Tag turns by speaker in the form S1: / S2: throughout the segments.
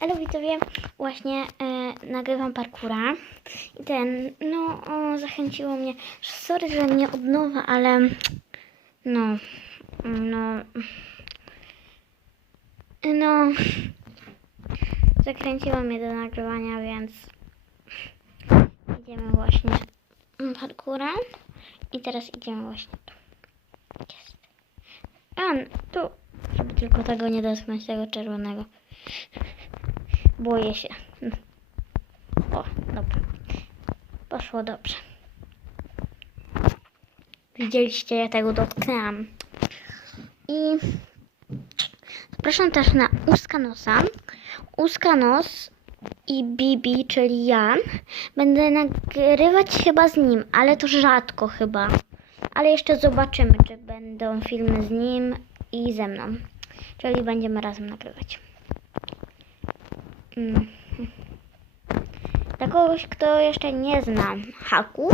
S1: Ale widzowie, właśnie e, nagrywam parkura i ten, no, o, zachęciło mnie. Sorry, że nie od nowa, ale no, no, no, zakręciło mnie do nagrywania, więc idziemy właśnie parkura i teraz idziemy właśnie tu. Jest. A, tu, żeby tylko tego nie dotknąć, tego czerwonego. Boję się. O, dobra. Poszło dobrze. Widzieliście, ja tego dotknęłam. I zapraszam też na Uska Nosa. Uska Nos i Bibi, czyli ja, będę nagrywać chyba z nim, ale to rzadko chyba. Ale jeszcze zobaczymy, czy będą filmy z nim i ze mną. Czyli będziemy razem nagrywać. Mm. Dla kogoś, kto jeszcze nie zna haków,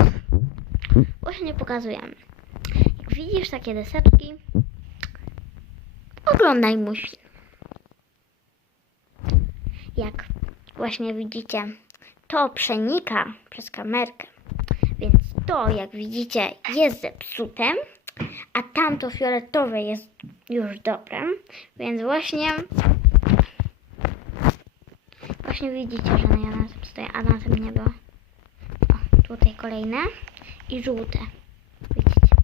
S1: właśnie pokazujemy. Jak widzisz takie deseczki, oglądaj mój film. Jak właśnie widzicie, to przenika przez kamerkę. Więc to, jak widzicie, jest zepsute, a tamto fioletowe jest już dobre. Więc właśnie Właśnie widzicie, że ja na tym stoję, a na tym nie było. O, tutaj kolejne i żółte. Widzicie?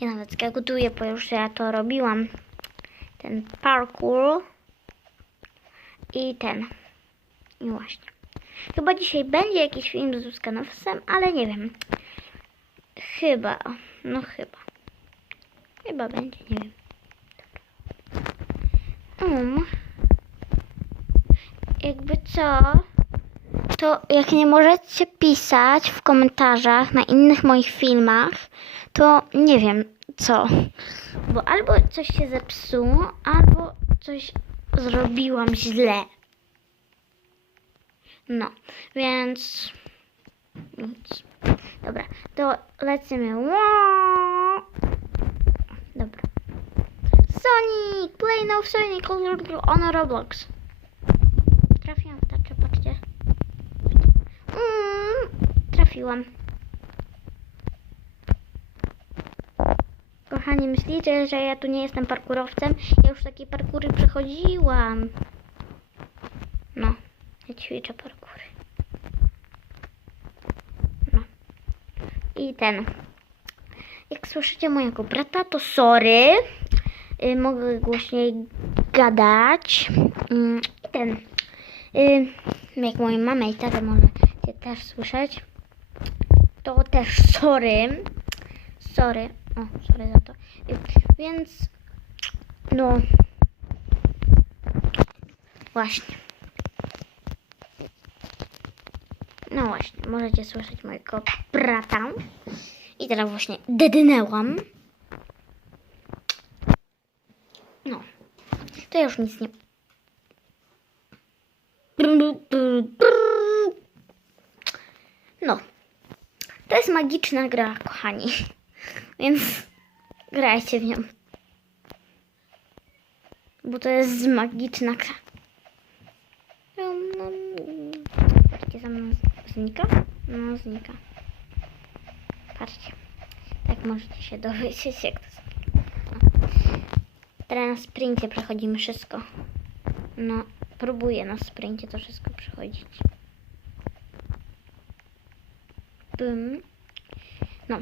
S1: Ja nawet skakuję, bo już ja to robiłam. Ten parkour i ten. I właśnie. Chyba dzisiaj będzie jakiś film z Uskanowsem, ale nie wiem. Chyba. No chyba. Chyba będzie, nie wiem. Um jakby co, to jak nie możecie pisać w komentarzach na innych moich filmach, to nie wiem co. Bo albo coś się zepsuło, albo coś zrobiłam źle. No, więc nic. Dobra, to lecimy. Ło! Dobra. Sonic! Play now Sonic on Roblox. Trafiłam w tarczę, patrzcie. Mm, trafiłam. Kochani, myślicie, że ja tu nie jestem parkurowcem? Ja już takie parkury przechodziłam. No, ja ćwiczę parkury. No. I ten. Jak słyszycie mojego brata, to sorry. Y, mogę głośniej gadać. Mm, I ten. Y, jak moją mamę i tatę możecie też słyszeć, to też sorry. Sorry. O, sorry za to. Więc, no, właśnie. No właśnie, możecie słyszeć mojego brata. I teraz właśnie dednęłam. No, to ja już nic nie no. To jest magiczna gra, kochani. Więc grajcie w nią. Bo to jest magiczna gra. Patrzcie, za mną znika? No, znika. Patrzcie. Tak możecie się dowiedzieć, jak to. No. Teraz na sprincie przechodzimy wszystko. No, próbuję na sprincie to wszystko przechodzić. Bym. No,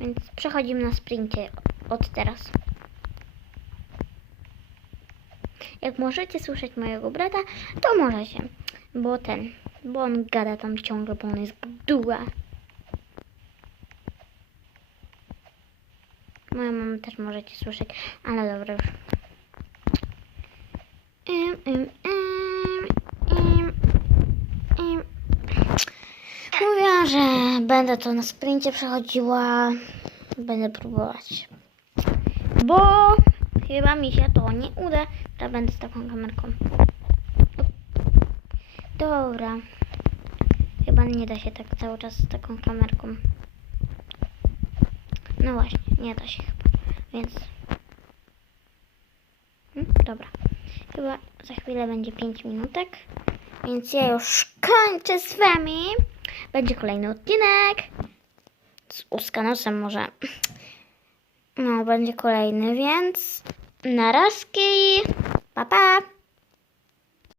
S1: więc przechodzimy na sprincie od teraz. Jak możecie słyszeć mojego brata, to możecie, bo ten, bo on gada tam ciągle, bo on jest długa. Moją mamę też możecie słyszeć, ale dobra już. Im, im, Mówiłam, że będę to na sprincie przechodziła. Będę próbować. Bo chyba mi się to nie uda. Teraz będę z taką kamerką. Dobra. Chyba nie da się tak cały czas z taką kamerką. No właśnie, nie da się chyba. Więc. Hmm? Dobra. Chyba za chwilę będzie 5 minutek. Więc ja już kończę z wami. Będzie kolejny odcinek. Z uskanosem może. No, będzie kolejny, więc na razie. Pa, pa.